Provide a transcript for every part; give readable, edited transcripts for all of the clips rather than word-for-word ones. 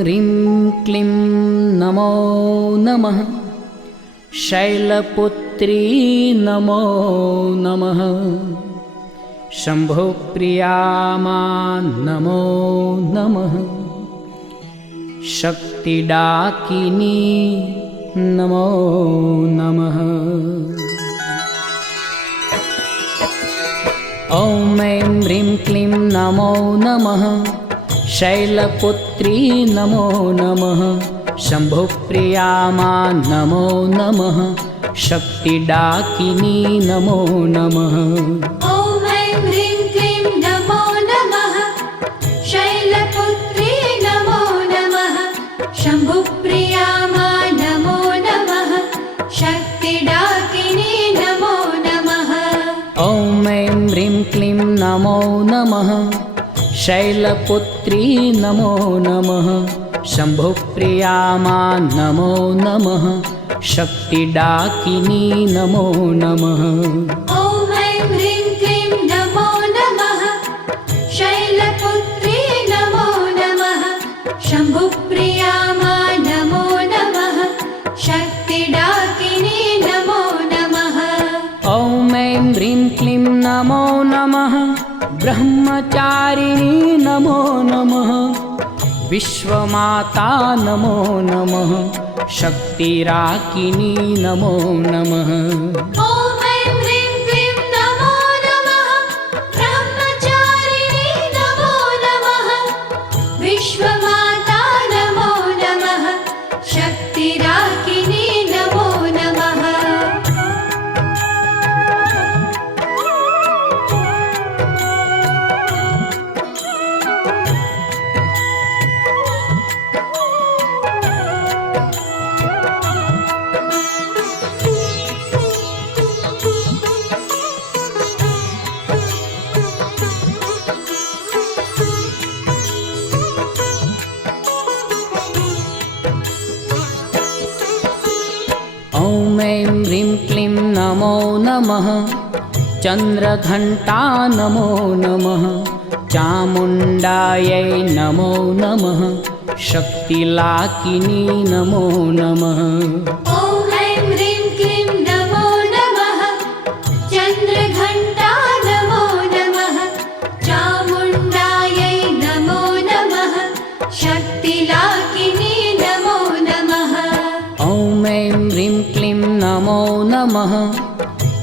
ह्रीं क्लीं नमो नमः। शैलपुत्री नमो नमः। शम्भुप्रिया मा नमो नमः। शक्तिडाकिनी नमो नमः। ॐ ऐं ह्रीं क्लीं नमो नमः। शैलपुत्री नमो नमः। शम्भुप्रिया मा नमो नमः। शक्तिडाकिनी नमो नमः। ॐ ऐं ह्रीं क्लीं नमो नमः। शैलपुत्री नमो नमः। शम्भुप्रिया मा नमो नमः। शक्तिडाकिनी नमो नमः। ॐ ऐं ह्रीं क्लीं नमो नमः। शैलपुत्री नमो नमः। शम्भुप्रिया मा नमो नमः। शक्तिडाकिनी नमो नमः। ॐ ऐं ह्रीं क्लीं नमो नमः। शैलपुत्री नमो नमः। शम्भुप्रिया मा नमो नमः। शक्तिडाकिनी नमो नमः। ॐ ऐं ह्रीं क्लीं नमो नमः। ब्रह्मचारिणी नमो नमः। विश्वमाता नमो नमः। शक्तिराकिनी नमो नमः। ॐ ऐं ह्रीं क्लीं नमो नमः। ब्रह्मचारिणी नमो नमः। विश्वमाता नमो नमः। शक्तिराकिनी नमो नमः। ॐ ऐं ह्रीं क्लीं नमो नमः। चन्द्रघण्टा नमो नमः। चामुण्डायै नमो नमः। शक्तिलाकिनी नमो नमः। ॐ ऐं ह्रीं क्लीं नमो नमः। चन्द्रघण्टा नमो नमः। चामुण्डायै नमो नमः। शक्तिलाकिनी नमो नमः। ॐ ऐं ह्रीं क्लीं नमो नमः।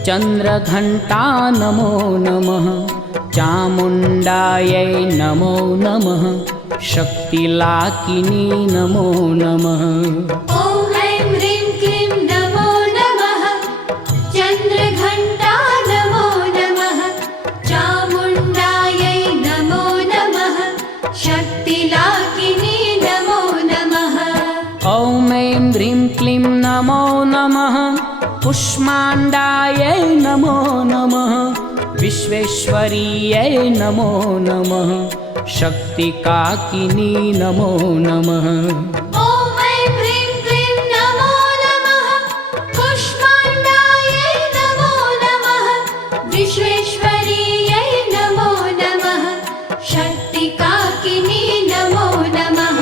चन्द्रघण्टा नमो नमः। चामुण्डायै नमो नमः। शक्तिलाकिनी नमो नमः। ॐ ऐं ह्रीं क्लीं नमो नमः। चन्द्रघण्टा नमो नमः। चामुण्डायै नमो नमः। शक्तिलाकिनी नमो नमः। ॐ ऐं ह्रीं क्लीं नमो नमः। कुष्माण्डायै नमो नमः। विश्वेश्वरीयै नमो नमः। शक्तिकाकिनी नमो नमः। ॐ ऐं ह्रीं क्लीं नमो नमः। कुष्माण्डायै नमो नमः। विश्वेश्वरीयै नमो नमः। शक्तिकाकिनी नमो नमः।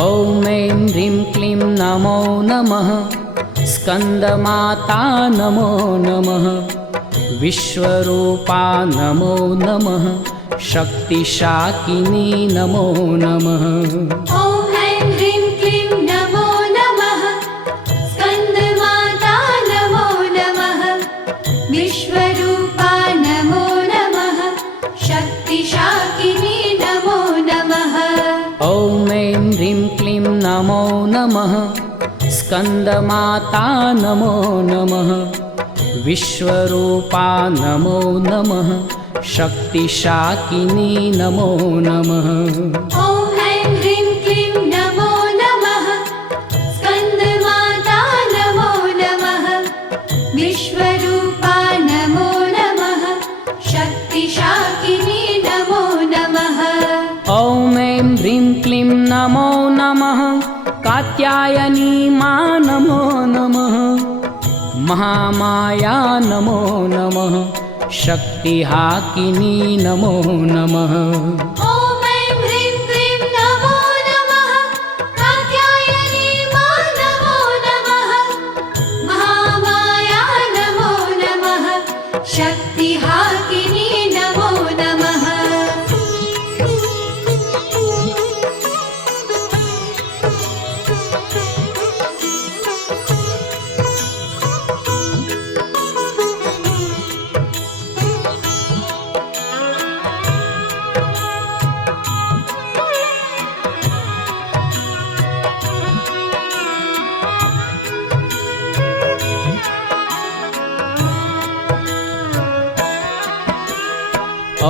ॐ ऐं ह्रीं क्लीं नमो नमः। स्कन्दमाता नमो नमः। विश्वरूपा नमो नमः। शक्तिशाकिनी नमो नमः। ॐ ऐं ह्रीं क्लीं नमो नमः। स्कन्दमाता नमो नमः। विश्वरूपा नमो नमः। शक्तिशाकिनी नमो नमः। ॐ ऐं ह्रीं क्लीं नमो नमः। स्कन्दमाता नमो नमः। विश्वरूपा नमो नमः। शक्तिशाकिनी नमो नमः। ॐ ऐं ह्रीं क्लीं नमो नमः। कात्यायनी मा नमो नमः महामाया नमो नमः शक्तिहाकिनी नमो नमः ॐ ऐं ह्रीं क्लीं नमो नमः कात्यायनी मा नमो नमः महामाया नमो नमः शक्तिहाकिनी नमो नमः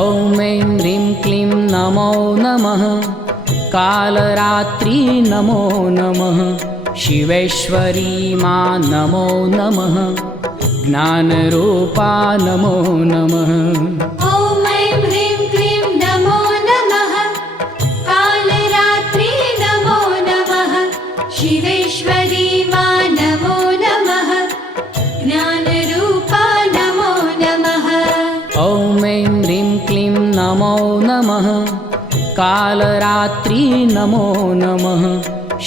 ॐ ऐं ह्रीं क्लीं नमो नमः कालरात्रि नमो नमः शिवेश्वरी मा नमो नमः ज्ञानरूपा नमो नमः ॐ ऐं ह्रीं क्लीं नमो नमः कालरात्रि नमो नमः शिवेश्वरी मा नमो नमः ज्ञानरूपा नमो नमः ॐ ऐं ह्रीं क्लीं नमो नमः कालरात्रि नमो नमः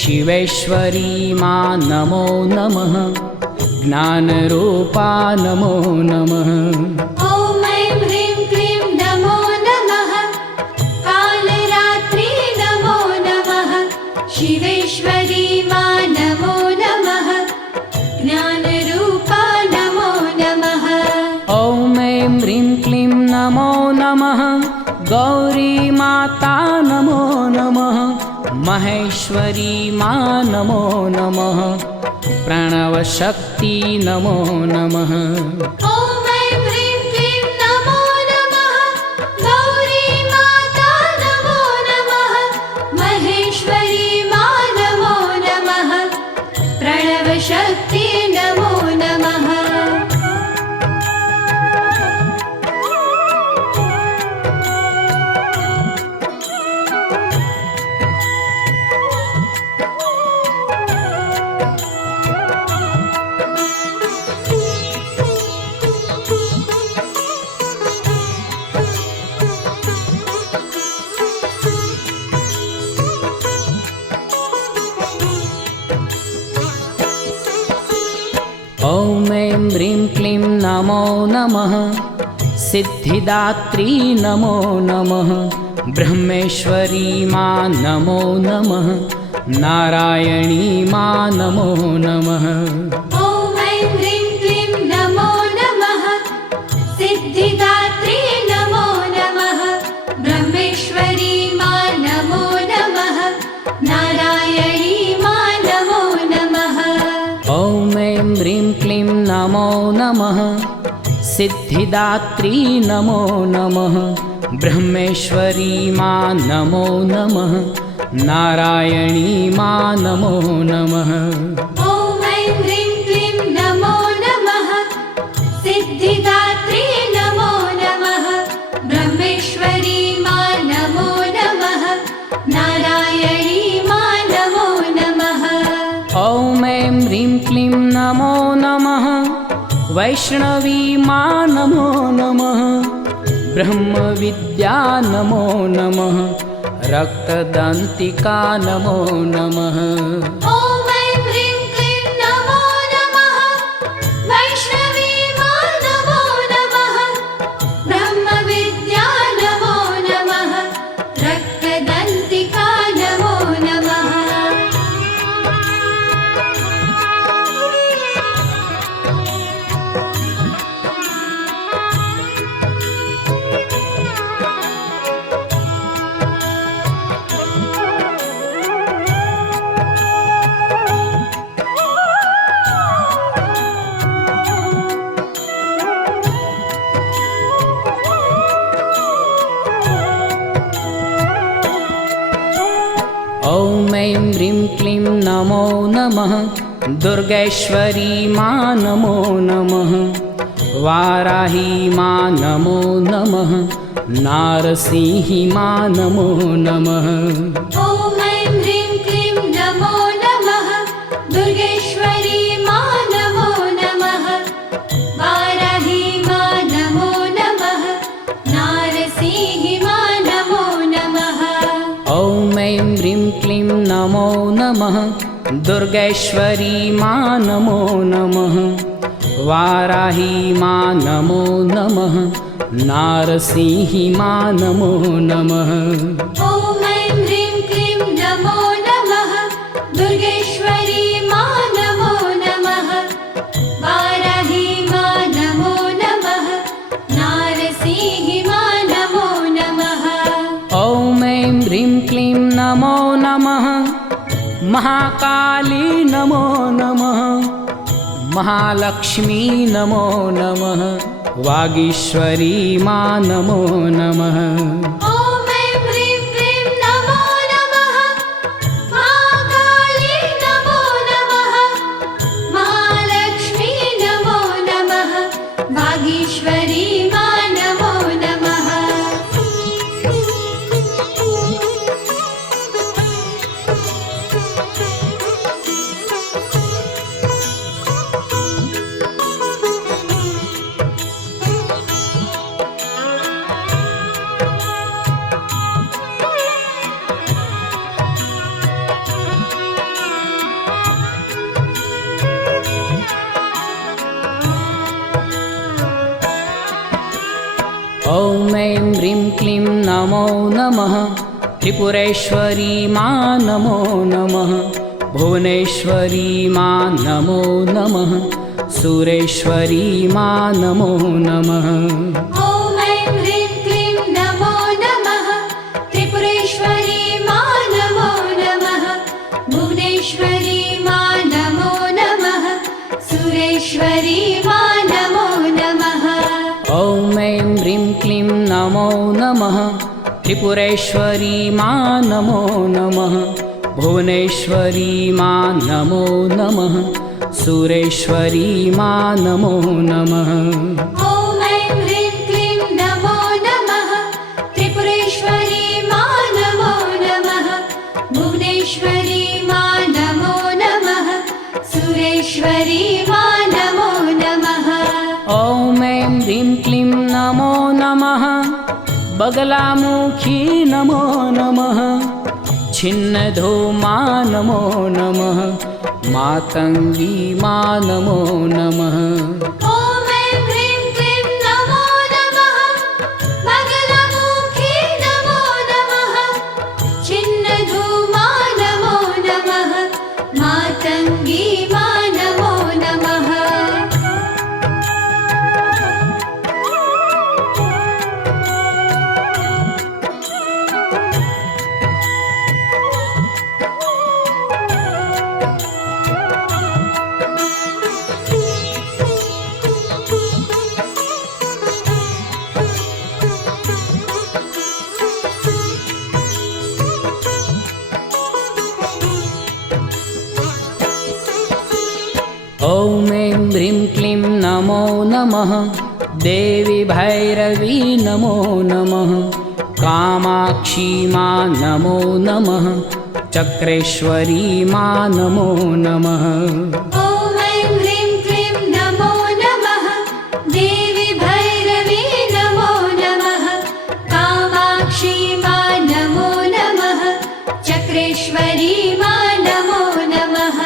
शिवेश्वरी मा नमो नमः ज्ञानरूपा नमो नमः ॐ ऐं ह्रीं क्लीं नमो नमः कालरात्रि नमो नमः शिवेश्वरी मा नमो नमः ज्ञानरूपा नमो नमः ॐ ऐं ह्रीं क्लीं नमो नमः गौरी माता नमो नमः महेश्वरी मा नमो नमः प्रणवशक्ति नमो नमः ॐ ऐं ह्रीं क्लीं नमो नमः गौरी माता नमो नमः महेश्वरी मा नमो नमः प्रणवशक्ति नमो नमः ॐ ऐं ह्रीं क्लीं नमो नमः सिद्धिदात्री नमो नमः ब्रह्मेश्वरी मा नमो नमः नारायणी मा नमो नमः ॐ ऐं ह्रीं क्लीं नमो नमः सिद्धिदात्री नमो नमः ब्रह्मेश्वरी मा नमो नमः नारायणी मा नमो नमः ॐ ऐं ह्रीं क्लीं नमो नमः सिद्धिदात्री नमो नमः ब्रह्मेश्वरी मा नमो नमः नारायणी मा नमो नमः ॐ ऐं ह्रीं क्लीं नमो नमः सिद्धिदात्री नमो नमः ब्रह्मेश्वरी मा नमो नमः नारायणी मा नमो नमः ॐ ऐं ह्रीं क्लीं नमो नमः वैष्णवी मा नमो नमः ब्रह्मविद्या नमो नमः रक्तदन्तिका नमो नमः ॐ ऐं ह्रीं क्लीं नमो नमः वैष्णवी मा नमो नमः ब्रह्मविद्या नमो नमः रक्तदन्तिका नमो नमः ॐ ऐं ह्रीं क्लीं नमो नमः दुर्गेश्वरी मा नमो नमः वाराही मा नमो नमः नारसिंही मा नमो नमः ॐ ऐं ह्रीं क्लीं नमो नमः नमः दुर्गेश्वरी मा नमो नमः वाराही मा नमो नमः नारसिंही मा नमो नमः ॐ ऐं ह्रीं क्लीं नमो नमः दुर्गेश्वरी मा नमो नमः वाराही मा नमो नमः नारसिंही मा नमो नमः ॐ ऐं ह्रीं क्लीं नमो नमः महाकाली नमो नमः महालक्ष्मी नमो नमः वागीश्वरी मा नमो नमः ॐ ऐं ह्रीं क्लीं नमो नमः महाकाली नमो नमः महालक्ष्मी नमो नमः वागीश्वरी मा नमो नमः ॐ ऐं ह्रीं क्लीं नमो नमः त्रिपुरेश्वरी मा नमो नमः भुवनेश्वरी मा नमो नमः सुरेश्वरी मा नमो नमः ॐ ऐं ह्रीं क्लीं नमो नमः त्रिपुरेश्वरी मा नमो नमः भुवनेश्वरी मा नमो नमः सुरेश्वरी मा नमो नमः ॐ ऐं ह्रीं क्लीं नमो नमः त्रिपुरेश्वरी मा नमो नमः भुवनेश्वरी मा नमो नमः सुरेश्वरी मा नमो नमः ॐ ऐं ह्रीं क्लीं नमो नमः त्रिपुरेश्वरी मा नमो नमः भुवनेश्वरी मा नमो नमः सुरेश्वरी मा नमो नमः ॐ ऐं ह्रीं क्लीं नमो नमः बगलामुखी नमो नमः छिन्नधूमा नमो नमः मातङ्गी मा नमो नमः ॐ ऐं ह्रीं क्लीं नमो नमः बगलामुखी नमो नमः छिन्नधूमा नमो नमः मातङ्गी मा नमो नमः ॐ ऐं ह्रीं क्लीं नमो नमः देवी भैरवी नमो नमः कामाक्षी मा नमो नमः चक्रेश्वरी मा नमो नमः ॐ ऐं ह्रीं क्लीं नमो नमः देवी भैरवी नमो नमः कामाक्षी मा नमो नमः चक्रेश्वरी मा नमो नमः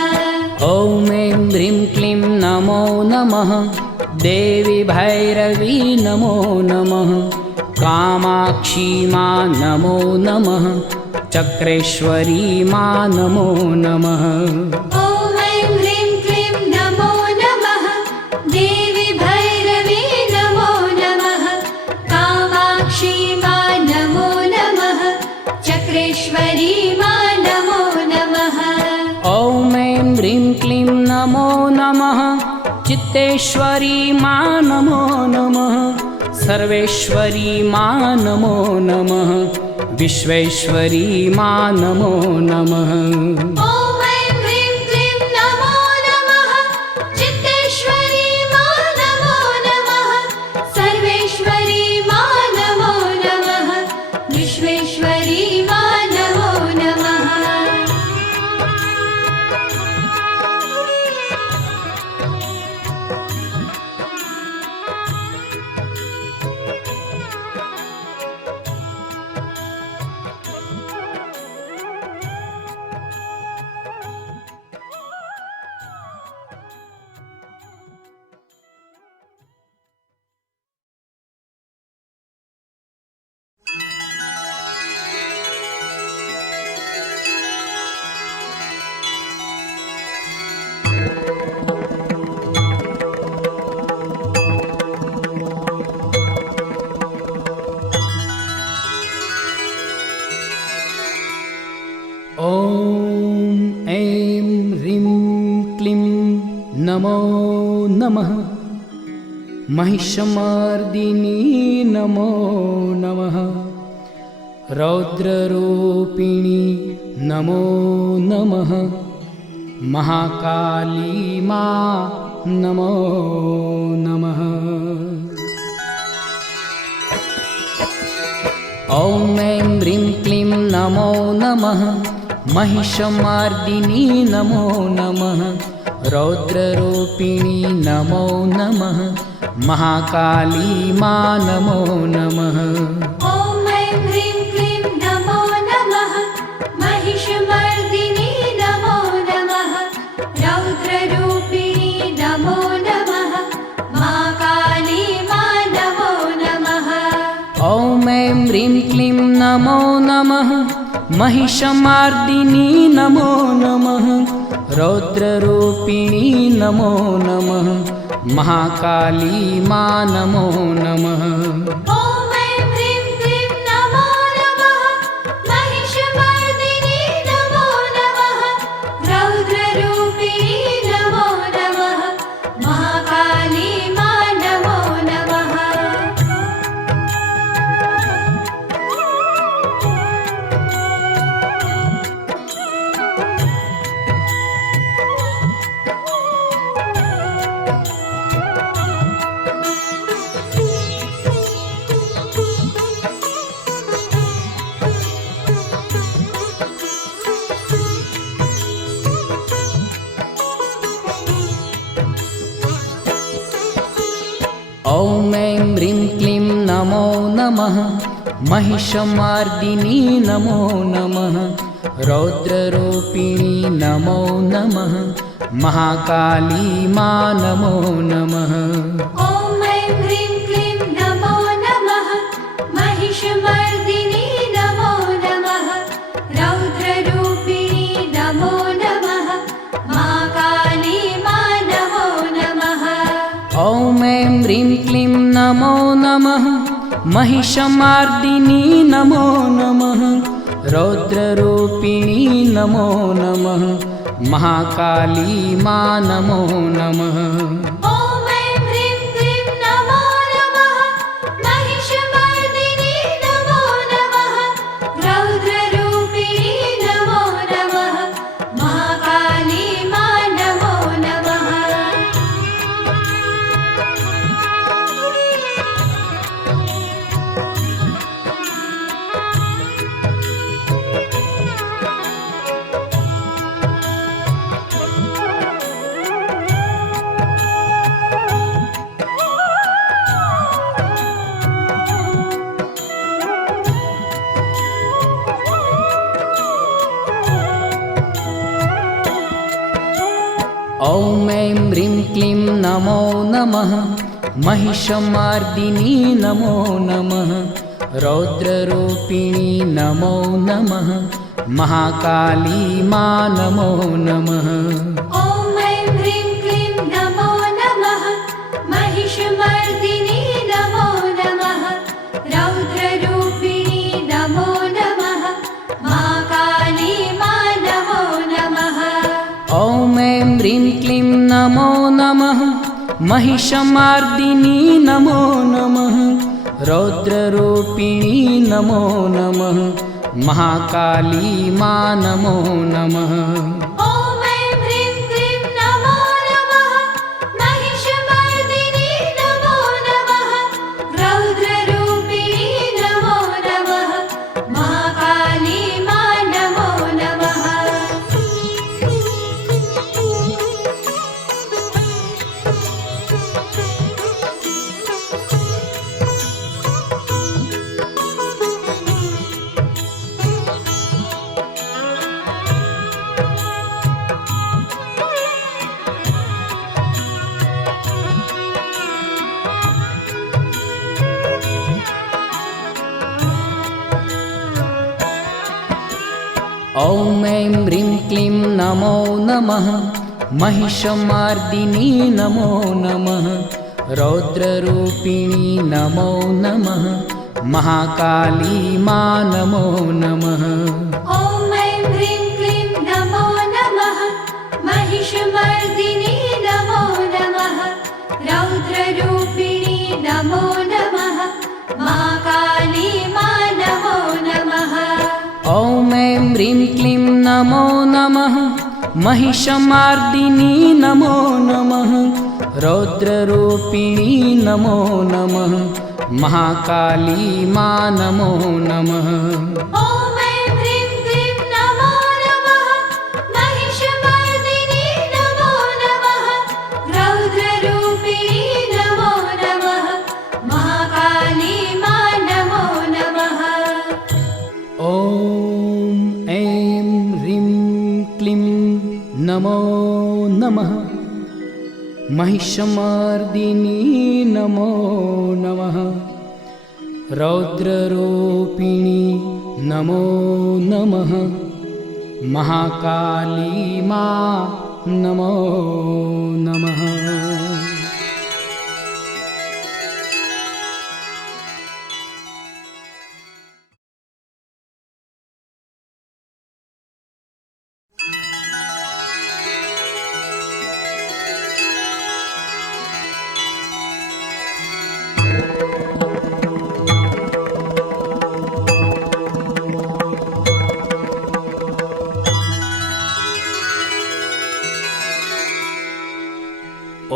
ॐ ऐं ह्रीं क्लीं नमो नमः देवी भैरवी नमो नमः कामाक्षी मा नमो नमः चक्रेश्वरी मा नमो नमः ॐ ऐं ह्रीं क्लीं नमो नमः देवी भैरवी नमो नमः कामाक्षी मा नमो नमः चक्रेश्वरी मा नमो नमः ॐ ऐं ह्रीं क्लीं नमो नमः चित्तेश्वरी मा नमो नमः सर्वेश्वरी मा नमो नमः विश्वेश्वरी मा नमो नमः ॐ ऐं ह्रीं क्लीं नमो नमः चित्तेश्वरी मा नमो नमः सर्वेश्वरी मा नमो नमः विश्वेश्वरी मा नमो नमः महिषमर्दिनी नमो नमः रौद्ररूपिणी नमो नमः महाकाली मां नमो नमः। ॐ ऐं ह्रीं क्लीं नमो नमः महिषमर्दिनी नमो नमः रौद्ररूपिणी नमो नमः महाकाली मां नमो नमः। ॐ ऐं ह्रीं क्लीं नमो नमः महिषमर्दिनी नमो नमः रौद्ररूपिणी नमो नमः महाकाली मां नमो नमः। ॐ ऐं ह्रीं क्लीं नमो नमः महिषमर्दिनी नमो नमः रौद्ररूपिणी नमो नमः महाकाली मां नमो नमः। ॐ ऐं ह्रीं क्लीं नमो नमः महिषमर्दिनी नमो नमः रौद्ररूपिणी नमो नमः महाकाली मां नमो नमः। ॐ ऐं ह्रीं क्लीं नमो नमः महिषमर्दिनी नमो नमः रौद्ररूपिणी नमो नमः महाकाली मां नमो नमः। ॐ ऐं ह्रीं क्लीं नमो नमः महिषमर्दिनी नमो नमः रौद्ररूपिणी नमो नमः महाकाली मां नमो नमः। ॐ ऐं ह्रीं क्लीं नमो नमः महिषमर्दिनी नमो नमः रौद्ररूपिणी नमो नमः महाकाली मां नमो नमः। ॐ ऐं ह्रीं क्लीं नमो नमः महिषमर्दिनी नमो नमः रौद्ररूपिणी नमो नमः महाकाली मां नमो नमः। ॐ ऐं ह्रीं क्लीं नमो नमः महिषमर्दिनी नमो नमः रौद्ररूपिणी नमो नमः महाकाली मां नमो नमः। ॐ ऐं ह्रीं क्लीं नमो नमः महिषमर्दिनी नमो नमः रौद्ररूपिणी नमो नमः महाकाली मां नमो नमः। ॐ ऐं ह्रीं क्लीं नमो नमः महिषमर्दिनी नमो नमः रौद्ररूपिणी नमो नमः महाकाली मां नमो नमः। ॐ ऐं ह्रीं क्लीं नमो नमः महिषमर्दिनी नमो नमः रौद्ररूपिणी नमो नमः महाकाली मां नमो नमः। ॐ ऐं ह्रीं क्लीं नमो नमः महिषमर्दिनी नमो नमः रौद्ररूपिणी नमो नमः महाकाली मां नमो नमः। ॐ ऐं ह्रीं क्लीं नमो नमः महिषमर्दिनी नमो नमः रौद्ररूपिणी ह्रीं क्लीं नमो नमः महिषमार्दिनी नमो नमः रौद्ररूपिणी नमो नमः महाकाली मा नमो नमः ॐ ऐं ह्रीं क्लीं नमो नमः महिषमर्दिनी नमो नमः रौद्ररूपिणी नमो नमः महाकाली मा नमो नमः ॐ ऐं ह्रीं क्लीं नमो नमः महिषमर्दिनी नमो नमः रौद्ररूपिणी नमो नमः महाकाली मा नमो नमः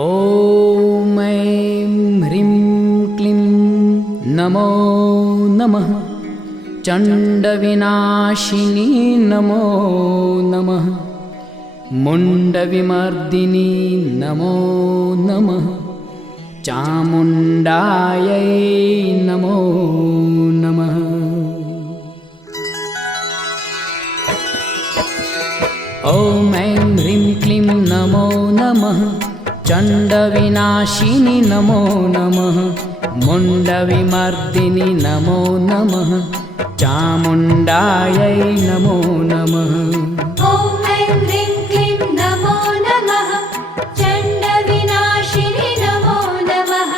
ॐ ऐं ह्रीं क्लीं नमो नमः चण्डविनाशिनी नमो नमः मुण्डविमर्दिनी नमो नमः चामुण्डायै नमो नमः ॐ ऐं ह्रीं क्लीं नमो नमः चण्डविनाशिनी नमो नमः मुण्डविमर्दिनी नमो नमः चामुण्डायै नमो नमः ॐ ऐं ह्रीं क्लीं नमो नमः चण्डविनाशिनी नमो नमः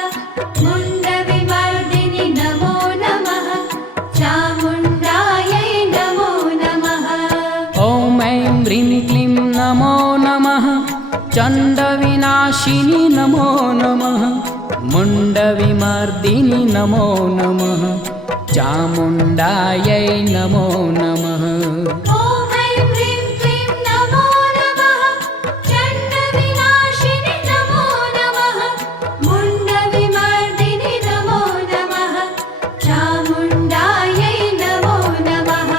मुण्डविमर्दिनी नमो नमः चामुण्डायै नमो नमः ॐ ऐं ह्रीं क्लीं नमो नमः चण्डविनाशिनी नमो नमः मुण्डविमर्दिनी नमो नमः चामुण्डायै नमो नमः ॐ ऐं ह्रीं क्लीं नमो नमः चण्डविनाशिनी नमो नमः मुण्डविमर्दिनी नमो नमः चामुण्डायै नमो नमः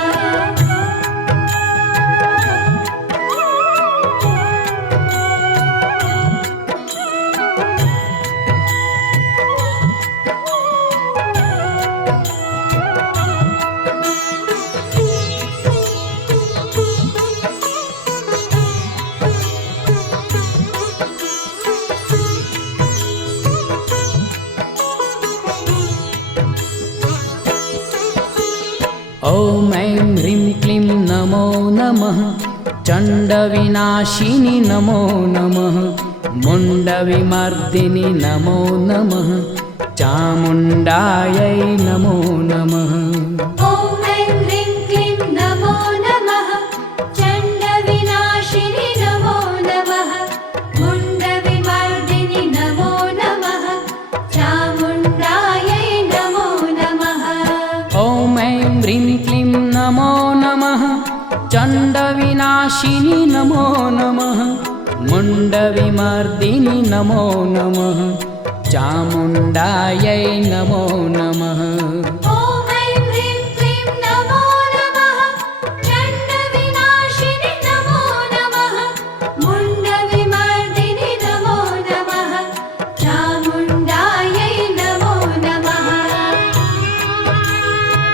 ॐ ऐं ह्रीं क्लीं नमो नमः चण्डविनाशिनी नमो नमः मुण्डविमर्दिनी नमो नमः चामुण्डायै नमो नमः ॐ ऐं ह्रीं क्लीं नमो नमः चण्डविनाशिनी नमो नमः मुण्डविमर्दिनी नमो नमः चामुण्डायै नमो नमः ॐ ऐं ह्रीं क्लीं नमो नमः चण्डविनाशिनी नमो नमः मुण्डविमर्दिनी नमो नमः चामुण्डायै नमो नमः ॐ ऐं ह्रीं क्लीं नमो नमः चण्डविनाशिनी नमो नमः मुण्डविमर्दिनी नमो नमः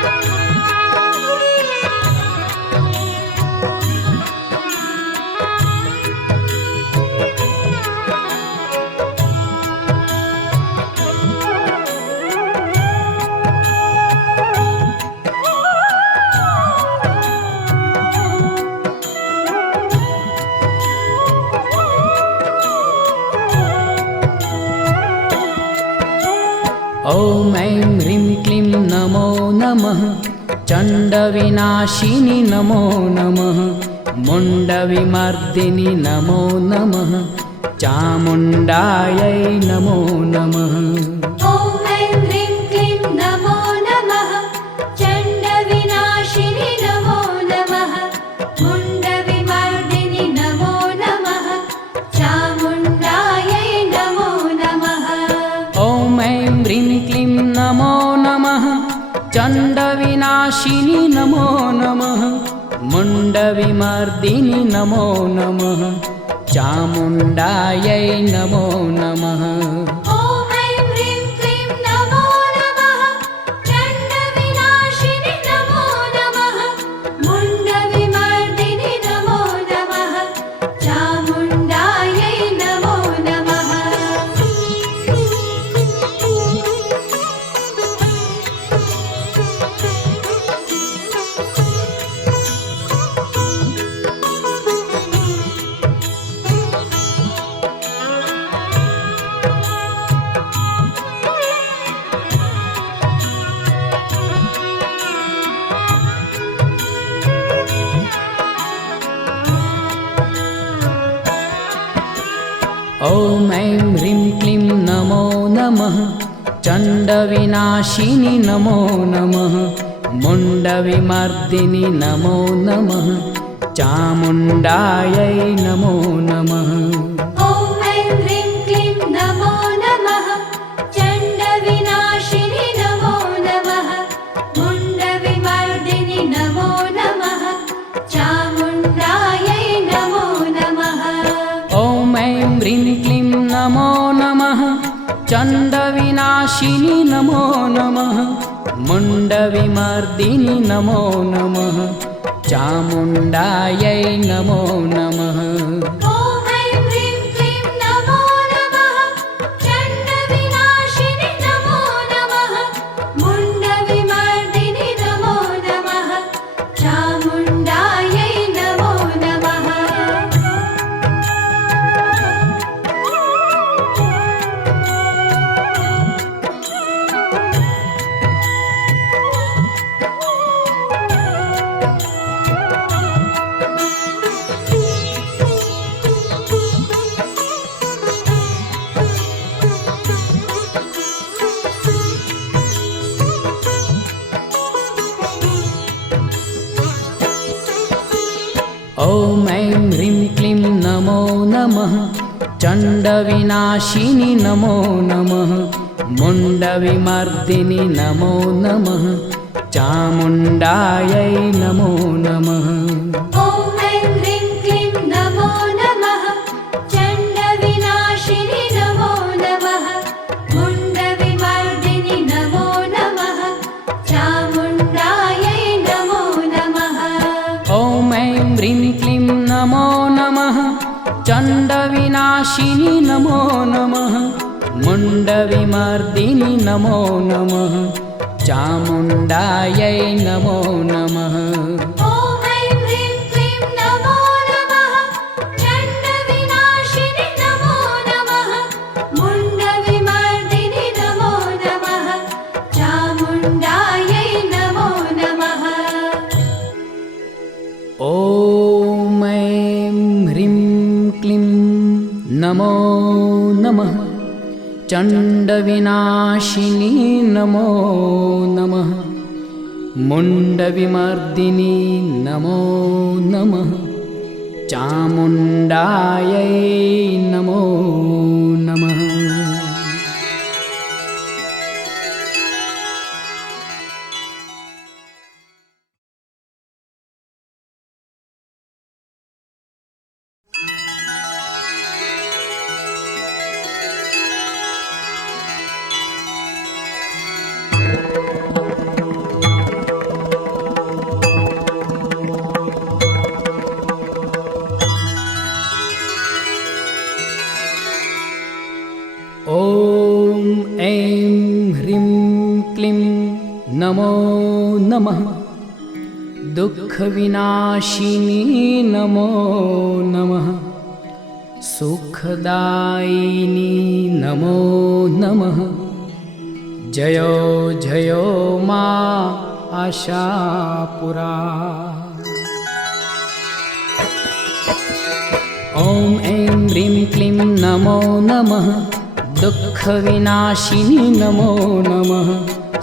चामुण्डायै नमो नमः ॐ ऐं ह्रीं क्लीं नमो नमः चण्डविनाशिनी नमो नमः मुण्डविमर्दिनी नमो नमः चामुण्डायै नमो नमः ॐ ऐं ह्रीं क्लीं नमो नमः चण्डविनाशिनी नमो नमः चण्डविनाशिनि नमो नमः मुण्डविमर्दिनि नमो नमः चामुण्डायै नमो नमः ॐ ऐं ह्रीं क्लीं नमो नमः चण्डविनाशिनि नमो नमः मुण्डविमर्दिनि नमो नमः चामुण्डायै नमो नमः ॐ ऐं ह्रीं क्लीं नमो नमः चण्डविनाशिनि नमो नमः मुण्डविमर्दिनि नमो नमः चामुण्डायै नमो नमः ॐ ऐं ह्रीं क्लीं नमो नमः चण्डविनाशिनि नमो नमः मुण्डविमर्दिनि नमो नमः चामुण्डायै नमो नमः ॐ ऐं ह्रीं क्लीं नमो नमः चण्डविनाशिनि नमो नमः मुण्डविमर्दिनि नमो नमः चामुण्डायै नमो नमः ॐ ऐं ह्रीं क्लीं नमो नमः चण्डविनाशिनि नमो नमः मुण्डविमर्दिनि नमो नमः चामुण्डायै नमो नमः ॐ ऐं ह्रीं क्लीं नमो नमः चण्डविनाशिनि नमो नमः मुण्डविमर्दिनि नमो नमः चामुण्डायै नमो नमः ॐ ऐं ह्रीं क्लीं नमो नमः चण्डविनाशिनि नमो नमः मुण्डविमर्दिनि नमो नमः चामुण्डायै नमो नमः ॐ ऐं ह्रीं क्लीं नमो नमः चण्डविनाशिनि नमो नमः मुण्डविमर्दिनि नमो नमः चामुण्डायै नमो नमः ॐ ऐं ह्रीं क्लीं नमो नमः चण्डविनाशिनि नमो नमः मुण्डविमर्दिनि नमो नमः चामुण्डायै नमो नमः ॐ ऐं ह्रीं क्लीं नमो नमः चण्डविनाशिनि नमो नमः मुण्डविमर्दिनि नमो नमः चामुण्डायै नमो नमः ॐ ऐं ह्रीं क्लीं नमो नमः दुःखविनाशिनि नमो नमः सुखदायिनि नमो नमः जयो जयो मा आशापुरा ॐ ऐं ह्रीं क्लीं नमो नमः दुःखविनाशिनि नमो नमः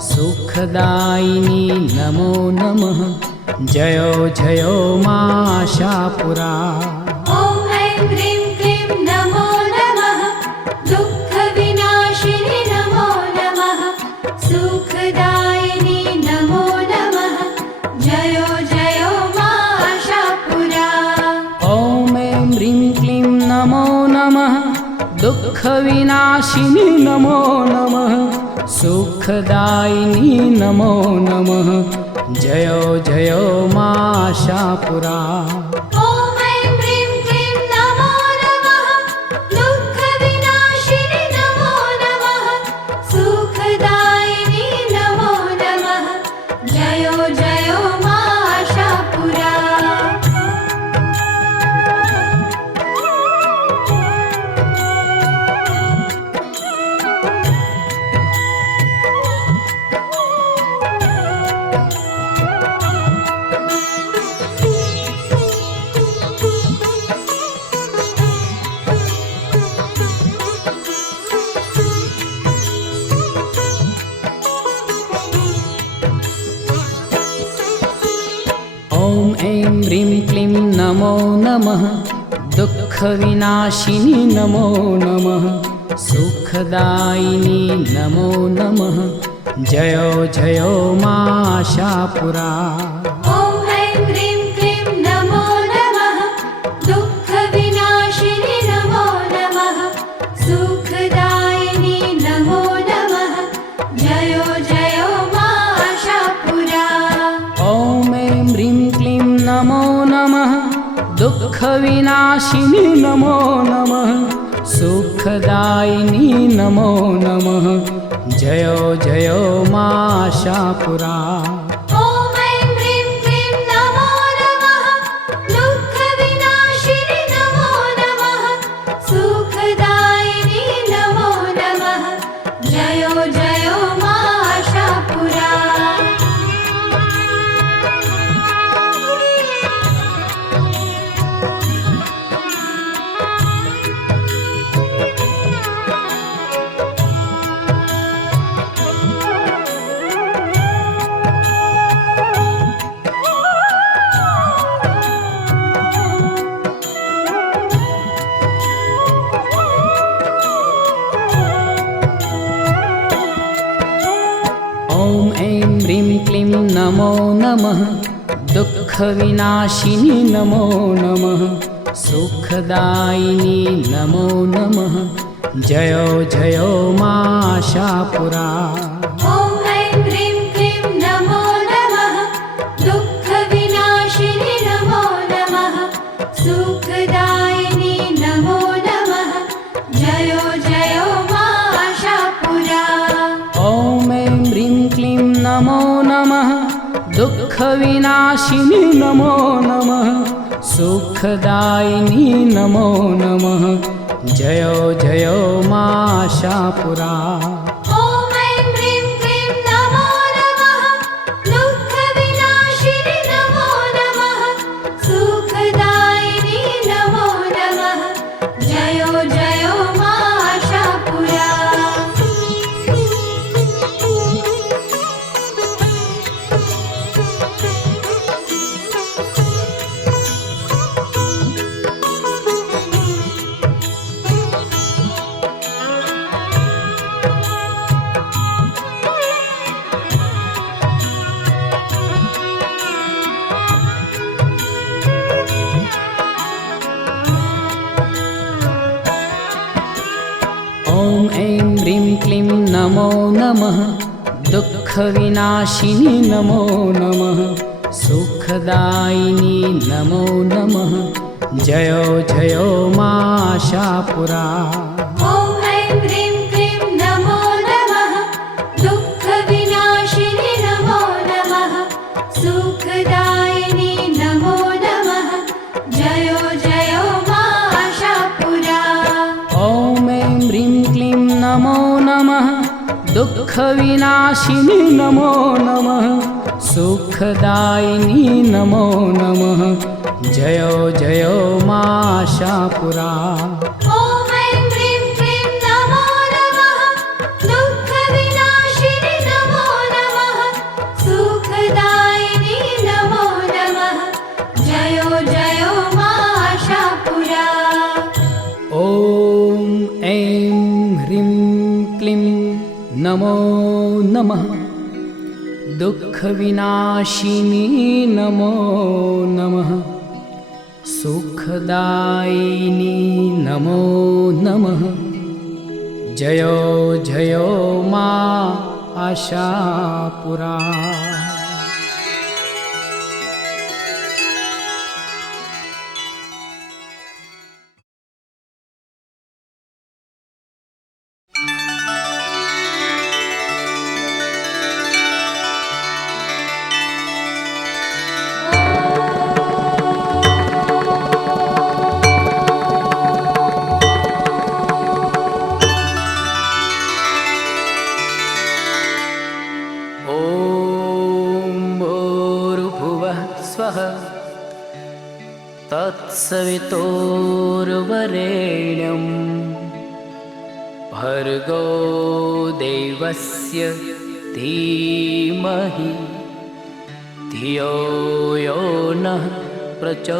सुखदायिनि नमो नमः जयो जयो मा आशापुरा ॐ ऐं ह्रीं क्लीं नमो नमः दुःखविनाशिनि नमो नमः सुखदायिनि नमो दुःखविनाशिनी नमो नमः सुखदायिनी नमो नमः जयो जयो मा आशापुरा ॐ ऐं ह्रीं क्लीं नमो नमः दुःखविनाशिनि नमो नमः सुखदायिनि नमो नमः जयो जयो मा आशापुरा ॐ ऐं ह्रीं क्लीं नमो नमः दुःखविनाशिनी नमो नमः सुखदायिनी नमो नमः जयो जयो मा आशापुरा ॐ ऐं ह्रीं क्लीं नमो नमः दुःखविनाशिनि नमो नमः सुखदायिनि नमो नमः जयो जयो मा आशापुरा ॐ ऐं ह्रीं क्लीं नमो नमः दुःखविनाशिनी नमो नमः सुखदायिनी नमो नमः जयो जयो मा आशापुरा ॐ ऐं ह्रीं क्लीं नमो नमः दुःखविनाशिनि नमो नमः सुखदायिनि नमो नमः जयो जयो मा आशापुरा ॐ ऐं ह्रीं क्लीं नमो नमः दुःखविनाशिनी नमो नमः सुखदायिनी नमो नमः जयो जयो मा आशापुरा ॐ ऐं ह्रीं क्लीं नमो नमः दुःखविनाशिनि नमो नमः सुखदायिनि नमो नमः जयो जयो मा आशापुरा ॐ ऐं ह्रीं क्लीं नमो नमः दुःखविनाशिनी नमो नमः सुखदायिनी नमो नमः जयो जयो मा आशापुरा ॐ ऐं ह्रीं क्लीं नमो नमः दुःखविनाशिनि नमो नमः सुखदायिनि नमो नमः जयो जयो मा आशापुरा ॐ ऐं ह्रीं क्लीं नमो नमः दुःखविनाशिनी नमो नमः सुखदायिनी नमो नमः जयो जयो मा आशापुरा ॐ ऐं ह्रीं क्लीं नमो नमः दुःखविनाशिनि नमो नमः सुखदायिनि नमो नमः जयो जयो मा आशापुरा ॐ ऐं ह्रीं क्लीं नमो नमः दुःखविनाशिनी नमो नमः सुखदायिनी नमो नमः जयो जयो मा आशापुरा ॐ ऐं ह्रीं क्लीं नमो नमः दुःखविनाशिनि नमो नमः सुखदायिनि नमो नमः जयो जयो मा आशापुरा ॐ ऐं ह्रीं क्लीं नमो नमः दुःखविनाशिनी नमो नमः सुखदायिनी नमो नमः जयो जयो मा आशापुरा। तत्सवितुर्वरेण्यं भर्गो देवस्य धीमहि धियो यो नः प्रचोदयात्।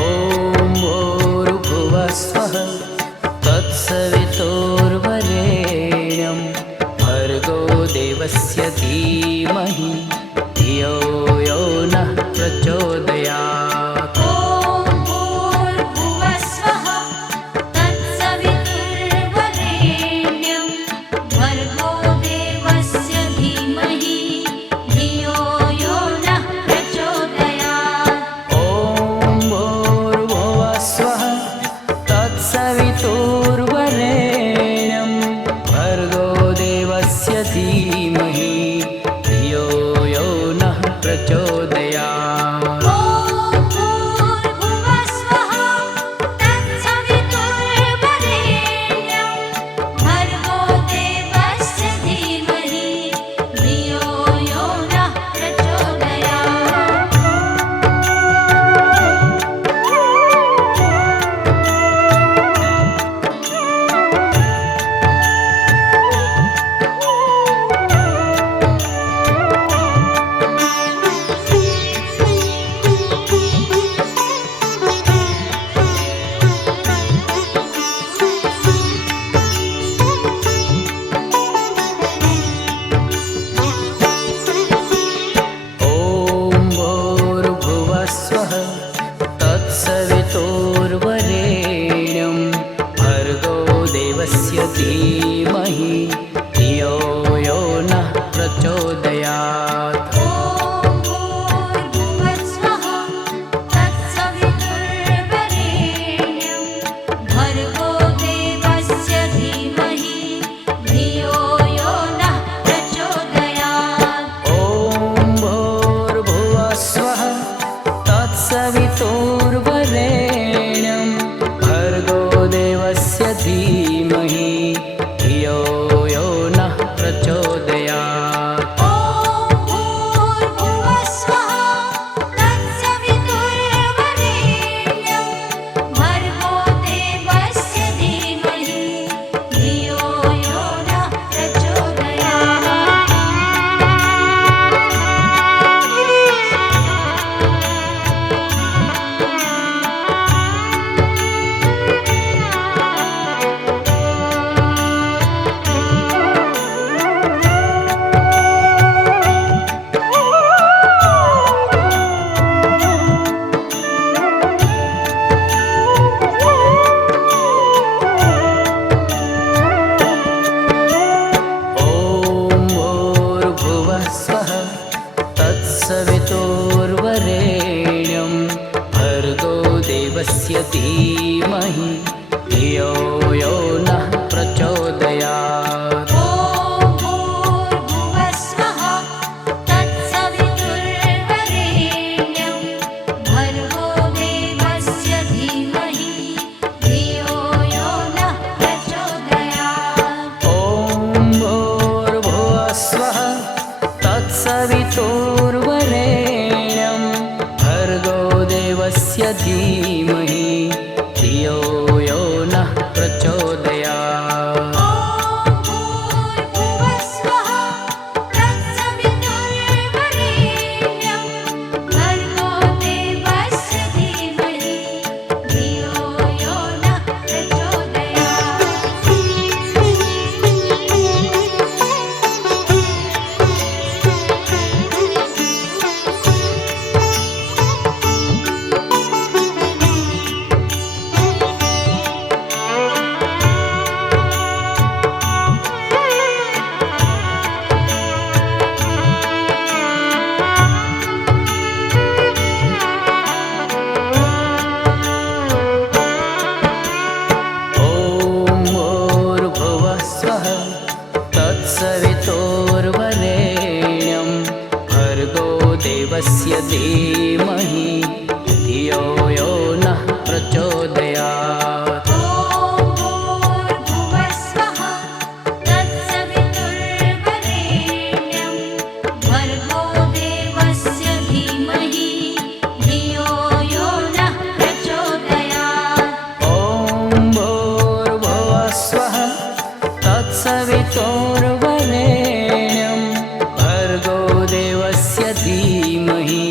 ॐ भूर्भुवः स्वः तत्सवितुर्वरेण्यं भर्गो देवस्य धीमहि धियो यो नः प्रचोदयात्। ॐ भूर्भुवः स्वः तत्सवितुर्वरेण्यं भर्गो देवस्य धीमहि धियो यो नः प्रचोदयात्। ॐ भूर्भुवः स्वः तत्सवितुर्वरेण्यं भर्गो देवस्य धीमहि धियो यो नः प्रचोदयात्। ॐ भूर्भुवः स्वः तत्सवितुर्वरेण्यं भर्गो देवस्य धीमहि धियो यो नः प्रचोदयात्। ॐ भूर्भुवः स्वः तत्सवितुर्वरेण्यं भर्गो देवस्य धीमहि धियो यो नः प्रचोदयात्। ॐ भूर्भुवः स्वः तत्सवितुर्वरेण्यं भर्गो देवस्य धीमहि धियो यो नः प्रचोदयात्। ॐ भूर्भुवः स्वः तत्सवितुर्वरेण्यं भर्गो देवस्य धीमहि धियो यो तत्सवितुर्वरेण्यं भर्गो देवस्य धीमहि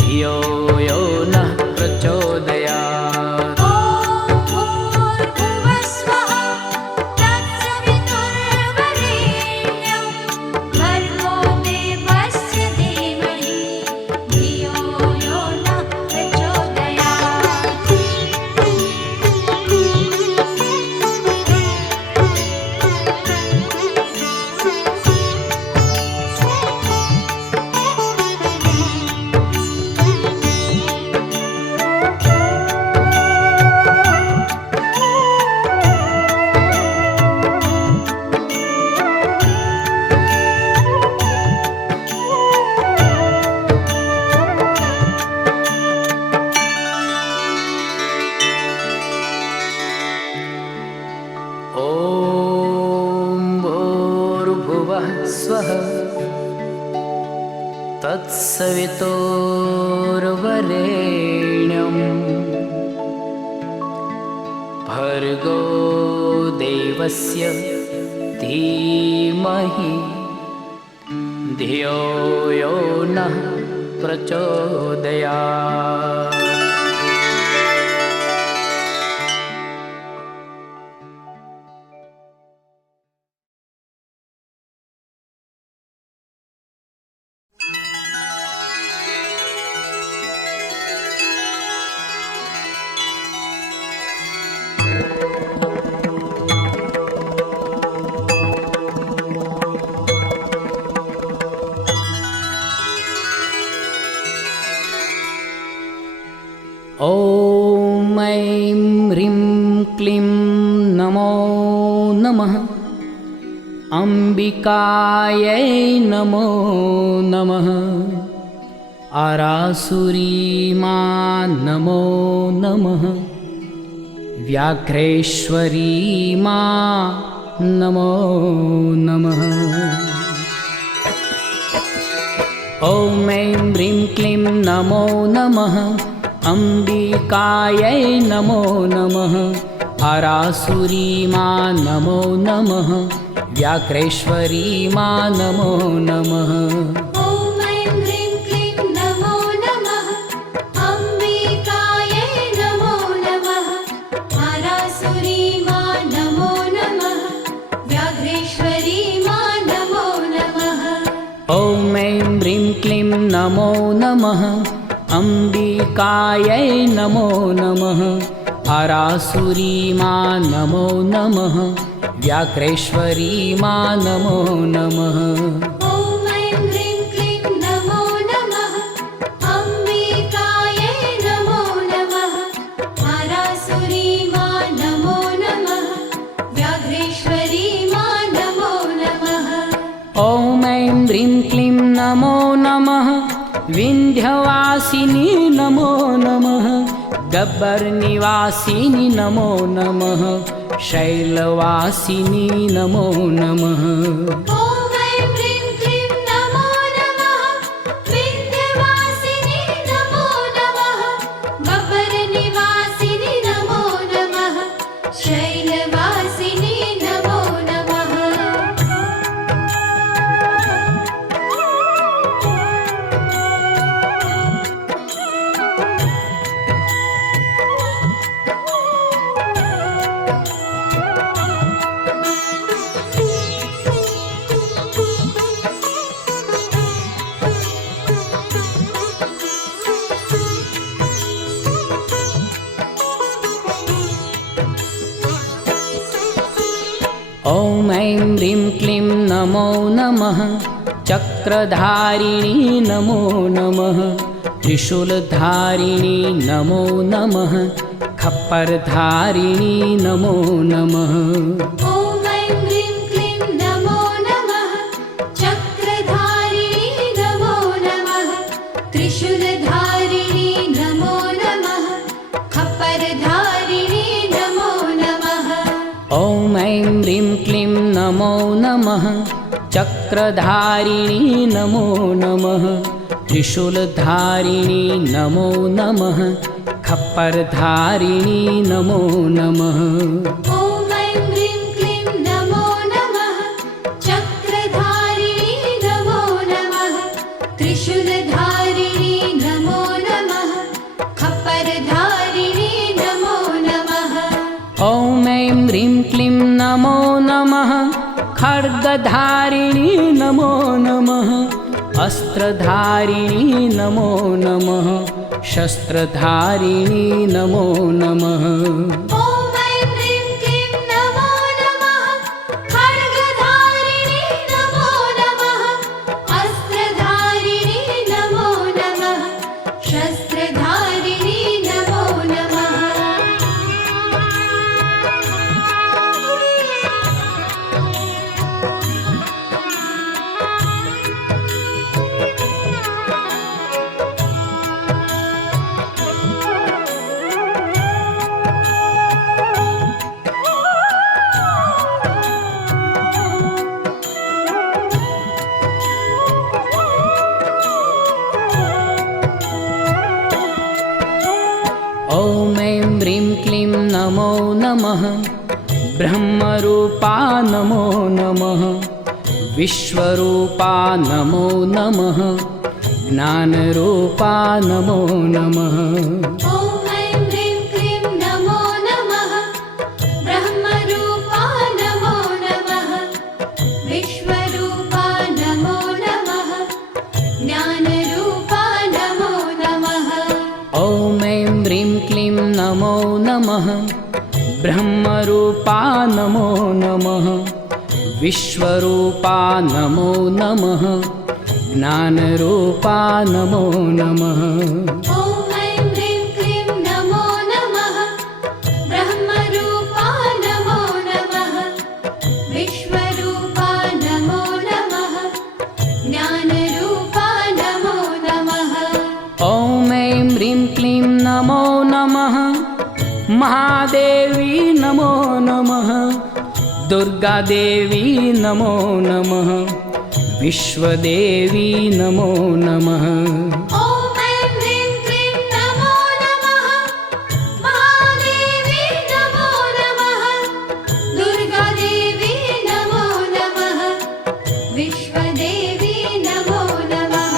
धियो यो नः प्रचोदयात्। ॐ भूर्भुवस्वः तत्सवितुर्वरेण्यं भर्गो देवस्य धीमहि धियो यो नः प्रचोदयात्। ॐ भूर्भुवः स्वः तत्सवितुर्वरेण्यं भर्गो देवस्य धीमहि धियो यो नः प्रचोदयात्। ॐ ऐं ह्रीं क्लीं नमो नमः। अम्बिकायै नमो नमः। आरासुरीमा नमो नमः। व्याघ्रेश्वरी मा नमो नमः। ॐ ऐं ह्रीं क्लीं नमो नमः। अम्बिकायै नमो नमः। आरासुरी मा नमो नमः। व्याघ्रेश्वरी मा नमो नमः। ॐ ऐं ह्रीं क्लीं नमो नमः। अम्बिकायै नमो नमः। आरासुरी मा नमो नमः। व्याघ्रेश्वरी मा नमो नमः। ॐ ऐं ह्रीं क्लीं नमो नमः। अम्बिकायै नमो नमः। आरासुरी मा नमो नमः। व्याघ्रेश्वरी मा नमो नमः। ॐ ऐं ह्रीं क्लीं नमो नमः। अम्बिकायै नमो नमः। आरासुरी मा नमो नमः। व्याघ्रेश्वरी मा नमो नमः। ॐ ऐं ह्रीं क्लीं नमो नमः। विन्ध्यवासिनी नमो नमः। गब्बर्निवासिनी नमो नमः। शैलवासिनी नमो नमः। ॐ ऐं ह्रीं क्लीं नमो नमः। विन्ध्यवासिनी नमो नमः। गब्बरनिवासिनी नमो नमः। शैलवासिनी नमो नमः। ॐ ऐं ह्रीं क्लीं नमो नमः। चक्रधारिणी नमो नमः। त्रिशूलधारिणी नमो नमः। खप्परधारिणी नमो नमः। ॐ ऐं ह्रीं क्लीं नमो नमः। चक्रधारिणी नमो नमः। त्रिशूलधारिणी नमो नमः। खप्परधारिणी नमो नमः। ॐ ऐं ह्रीं क्लीं नमो नमः। चक्रधारिणी नमो नमः। त्रिशूलधारिणी नमो नमः। खप्परधारिणी नमो नमः। ॐ ऐं ह्रीं क्लीं नमो नमः। खड्गधारिणी नमो नमः अस्त्रधारिणी नमो नमः शस्त्रधारिणी नमो नमः ॐ ऐं ह्रीं क्लीं नमो नमः खड्गधारिणी नमो नमः अस्त्रधारिणी नमो नमः शस्त्रधारिणी नमो नमः ॐ ऐं ह्रीं क्लीं नमो नमः ब्रह्मरूपा नमो नमः विश्वरूपा नमो नमः ज्ञानरूपा नमो नमः ॐ ऐं ह्रीं क्लीं नमो नमः ब्रह्मरूपा नमो नमः विश्वरूपा नमो नमः ज्ञानरूपा नमो नमः ॐ ऐं ह्रीं क्लीं नमो नमः ब्रह्मरूपा नमो नमः विश्वरूपा नमो नमः ज्ञानरूपा नमो नमः ॐ ऐं ह्रीं क्लीं नमो नमः ब्रह्मरूपा नमो नमः विश्वरूपा नमो नमः ज्ञानरूपा नमो नमः ॐ ऐं ह्रीं क्लीं नमो नमः महादेवी नमो नमः दुर्गादेवी नमो नमः विश्वदेवी नमो नमः ॐ ऐं ह्रीं क्लीं नमो नमः महादेवी नमो नमः दुर्गादेवी नमो नमः विश्वदेवी नमो नमः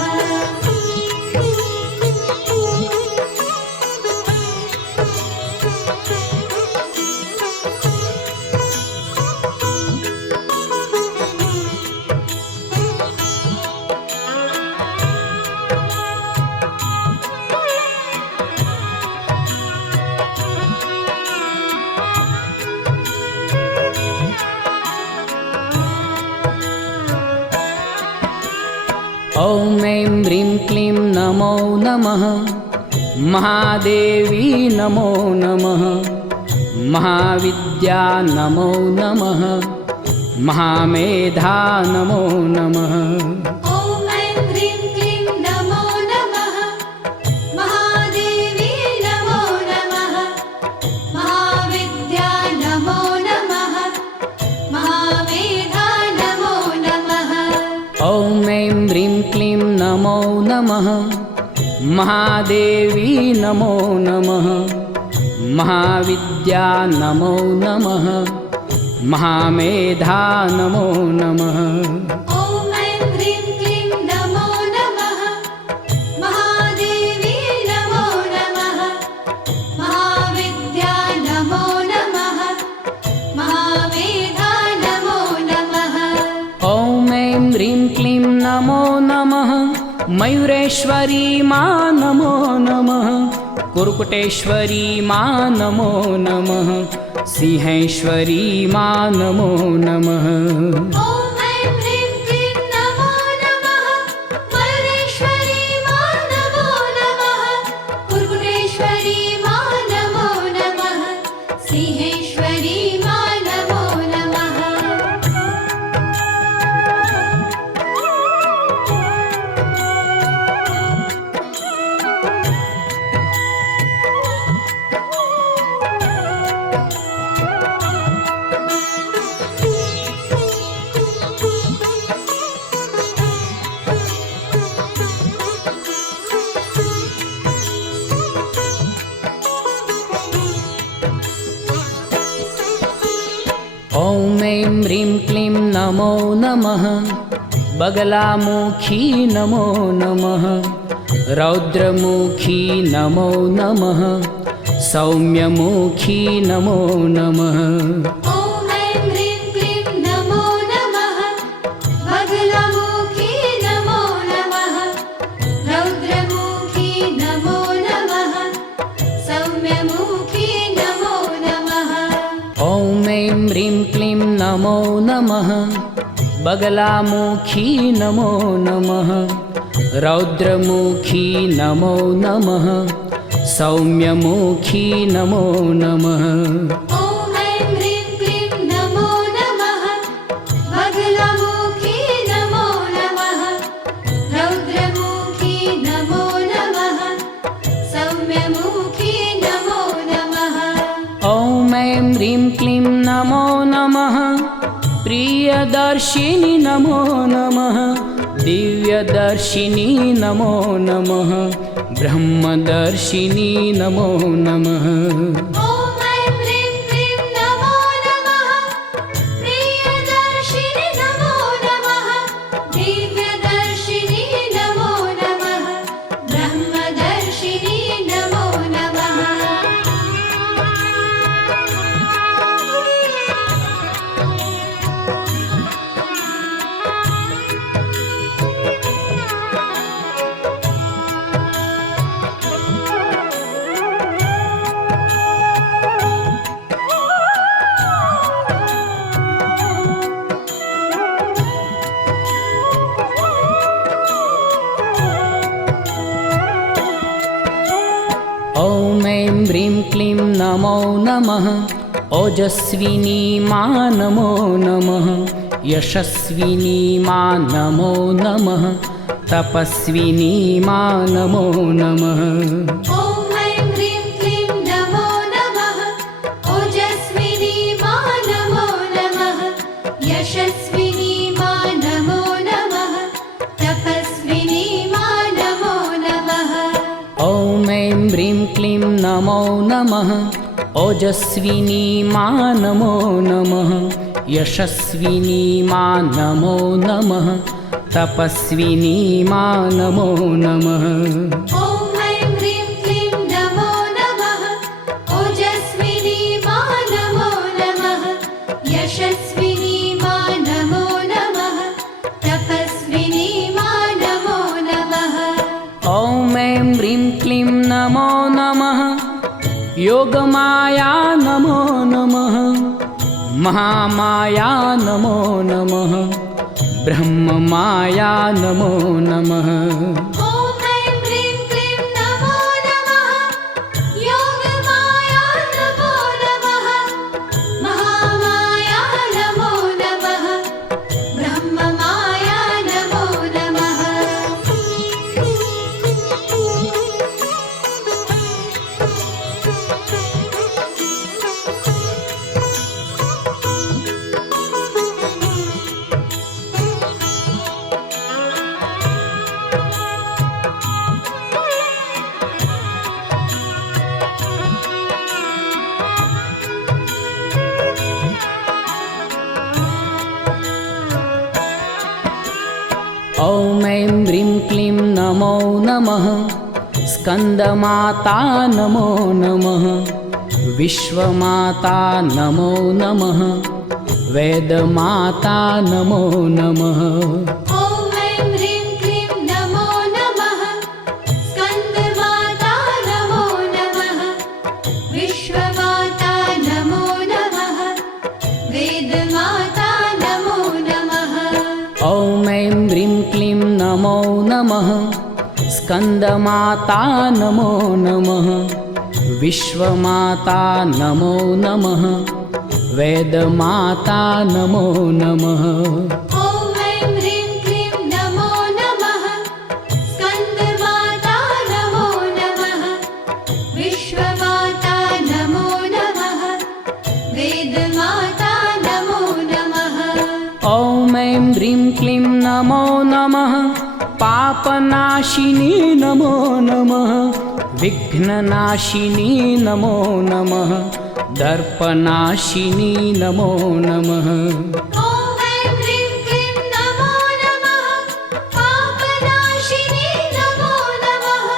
ॐ ऐं ह्रीं क्लीं नमो नमः महादेवी नमो नमः महाविद्या नमो नमः महामेधा नमो नमः ॐ ऐं ह्रीं क्लीं नमो नमः महादेवी नमो नमः महाविद्या नमो नमः महामेधा नमो नमः ॐ ऐं ह्रीं क्लीं नमो नमः महादेवी नमो नमः महाविद्या नमो नमः महामेधा नमो नमः ॐ ऐं ह्रीं क्लीं नमो नमः महादेवी नमो नमः महाविद्या नमो नमः महामेधा नमो नमः ॐ ऐं ह्रीं क्लीं नमो नमः मयूरेश्वरी मा नमो नमः कुर्कुटेश्वरी मा नमो नमः सिंहेश्वरी मा नमो नमः ॐ ऐं ह्रीं क्लीं नमो नमः मयूरेश्वरी मा नमो नमः कुर्कुटेश्वरी मा नमो नमः सिंहेश्वरी मा नमो नमः ॐ ऐं ह्रीं क्लीं नमो नमः बगलामुखी नमो नमः रौद्रमुखी नमो नमः सौम्यमुखी नमो नमः ॐ ऐं ह्रीं क्लीं नमो नमः नमः बगलामुखी नमो नमः रौद्रमुखी नमो नमः सौम्यमुखी नमो नमः ॐ ऐं ह्रीं क्लीं नमो नमः बगलामुखी नमो नमः रौद्रमुखी नमो नमः सौम्यमुखी नमो नमः ॐ ऐं ह्रीं क्लीं नमो नमः प्रियदर्शिनि नमो नमः दिव्यदर्शिनी नमो नमः ब्रह्मदर्शिनी नमो नमः ॐ ऐं ह्रीं क्लीं नमो नमः प्रियदर्शिनि नमो नमः दिव्यदर्शिनी नमो नमः ब्रह्मदर्शिनी नमो नमः ॐ ऐं ह्रीं क्लीं नमो नमः ओजस्विनी मा नमो नमः यशस्विनी मा नमो नमः तपस्विनी मा नमो नमः ॐ ऐं ह्रीं क्लीं नमो नमः ओजस्विनी मा नमो नमः यशस्विनी मा नमो नमः तपस्विनी मा नमो नमः ॐ ऐं ह्रीं क्लीं नमो नमः ओजस्विनी मा नमो नमः यशस्विनी मा नमो नमः तपस्विनी मा नमो नमः ॐ ऐं ह्रीं क्लीं नमो नमः ओजस्विनी मा नमो नमः यशस्विनी मा नमो नमः तपस्विनी मा नमो नमः ॐ ऐं ह्रीं क्लीं नमो नमः योगमाया नमो नमः महामाया नमो नमः ब्रह्ममाया नमो नमः ॐ ऐं ह्रीं क्लीं नमो नमः योगमाया नमो नमः महामाया नमो नमः ब्रह्ममाया नमो नमः ॐ ऐं ह्रीं क्लीं नमो नमः स्कन्दमाता नमो नमः विश्वमाता नमो नमः वेदमाता नमो नमः ॐ ऐं ह्रीं क्लीं नमो नमः स्कन्दमाता नमो नमः विश्वमाता नमो नमः वेदमाता नमो नमः ॐ ऐं ह्रीं क्लीं नमो नमः स्कन्दमाता नमो नमः विश्वमाता नमो नमः वेदमाता नमो नमः ॐ ऐं ह्रीं क्लीं नमो नमः स्कन्दमाता नमो नमः विश्वमाता नमो नमः वेदमाता नमो नमः ॐ ऐं ह्रीं क्लीं नमो नमः पापनाशिनी नमो नमः विघ्ननाशिनी नमो नमः दर्पनाशिनी नमो नमः ॐ ऐं ह्रीं क्लीं नमो नमः पापनाशिनी नमो नमः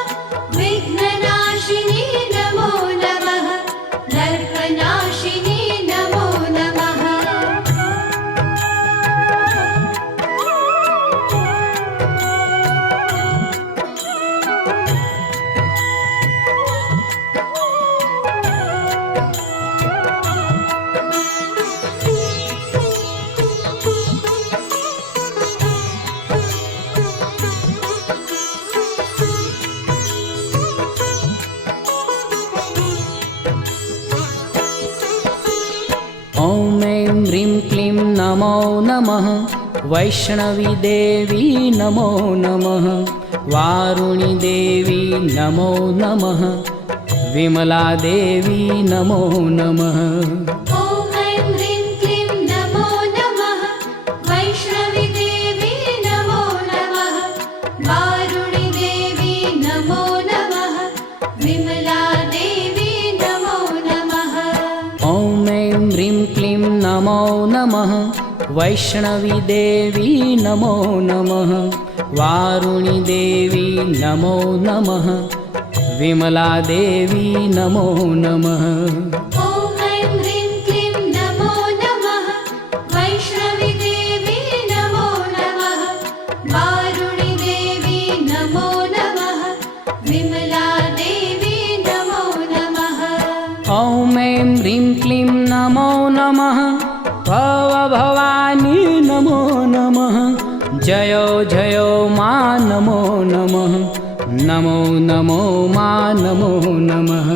विघ्ननाशिनी नमो नमः दर्पनाशिनी नमो नमः नमः वैष्णवी देवी नमो नमः वारुणी देवी नमो नमः विमला देवी नमो नमः ॐ ऐं ह्रीं क्लीं नमो नमः वैष्णवी देवी नमो नमः वारुणी देवी नमो नमः विमला देवी नमो नमः ॐ ऐं ह्रीं क्लीं नमो नमः वैष्णवी देवी नमो नमः वारुणी देवी नमो नमः विमला देवी नमो नमः ॐ ऐं ह्रीं क्लीं नमो नमः वैष्णवी देवी नमो नमः वारुणी देवी नमो नमः विमला देवी नमो नमः ॐ ऐं ह्रीं क्लीं नमो नमः भवानी नमो नमः जयो जयो मा नमो नमः नमो नमो मा नमो नमः